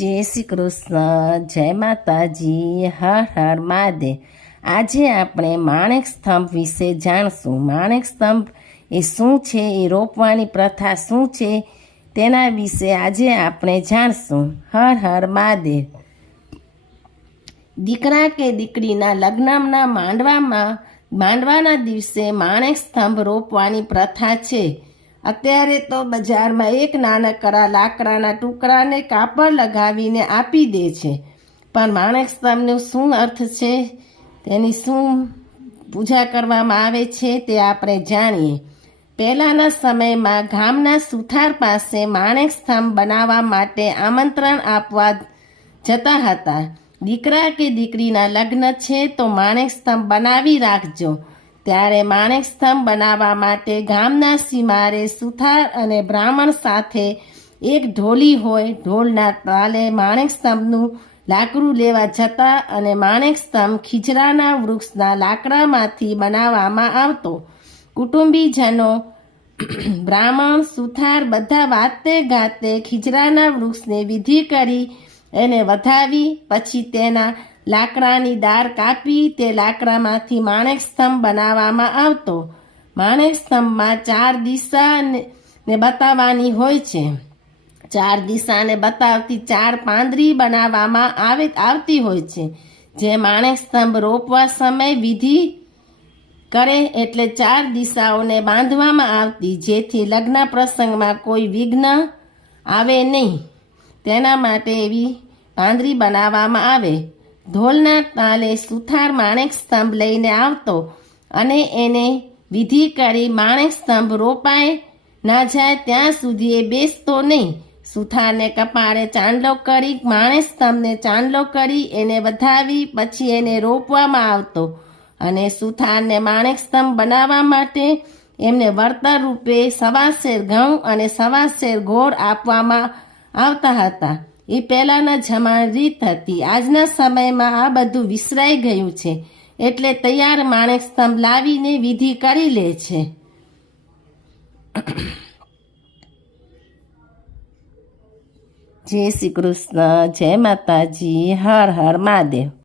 જય શ્રી કૃષ્ણ, જય માતાજી, હર હર મહાદેવ. આજે આપણે માણેક સ્તંભ વિશે જાણશું. માણેક સ્તંભ એ શું છે? એ રોપવાની પ્રથા શું છે? તેના વિશે આજે આપણે જાણશું. હર હર મહાદેવ. દીકરા કે દીકરીના લગ્નના માંડવામાં, માંડવાના દિવસે માણેક સ્તંભ રોપવાની પ્રથા છે. અત્યારે તો બજારમાં એક નાનકડા લાકડાના ટુકડાને કાપડ લગાવીને આપી દે છે. પણ માણેક સ્તંભનો શું અર્થ છે? તેની શું પૂજા કરવામાં આવે છે તે આપણે જાણીએ. પહેલાંના સમયમાં ગામના સુથાર પાસે માણેક સ્તંભ બનાવવા માટે આમંત્રણ આપવા જતા હતા. દીકરા કે દીકરીના લગ્ન છે તો માણેક સ્તંભ બનાવી રાખજો. ત્યારે માણેક સ્તંભ બનાવવા માટે ગામના સીમારે સુથાર અને બ્રાહ્મણ સાથે એક ઢોલી હોય. ઢોલના તાલે માણેક સ્તંભનું લાકડું લેવા જતા અને માણેક સ્તંભ ખીજરાના વૃક્ષના લાકડામાંથી બનાવવામાં આવતો. કુટુંબીજનો બ્રાહ્મણ, સુથાર બધા વાતે ગાતે ખીજરાના વૃક્ષને વિધિ કરી એને વધાવી, પછી તેના લાકડાની દાર કાપી તે લાકડામાંથી માણેક સ્તંભ બનાવવામાં આવતો. માણેક સ્તંભમાં ચાર દિશા ને બતાવવાની હોય છે. ચાર દિશાને બતાવતી ચાર પાંદરી બનાવવામાં આવે, આવતી હોય છે, જે માણેક સ્તંભ રોપવા સમય વિધિ કરે એટલે ચાર દિશાઓને બાંધવામાં આવતી, જેથી લગ્ન પ્રસંગમાં કોઈ વિઘ્ન આવે નહીં. તેના માટે એવી પાંદરી બનાવવામાં આવે. ઢોલના તાલે સુથાર માણેક સ્તંભ લઈને આવતો અને એને વિધિ કરી માણેક સ્તંભ રોપાય. ના જાય ત્યાં સુધી એ બેસતો નહીં. સુથારને કપાળે ચાંદલો કરી, માણેક સ્તંભને ચાંદલો કરી એને વધાવી, પછી એને રોપવામાં આવતો. અને સુથારને માણેક સ્તંભ બનાવવા માટે એમને વળતર રૂપે સવાશેર ઘઉં અને સવાશેર ગોળ આપવામાં આવતા હતા. એ પહેલાંના જમાન રીત હતી. આજના સમયમાં આ બધું વિસરાઈ ગયું છે. એટલે તૈયાર માણેક સ્તંભ લાવીને વિધિ કરી લે છે. જય શ્રી કૃષ્ણ. જય માતાજી. હર હર મહાદેવ.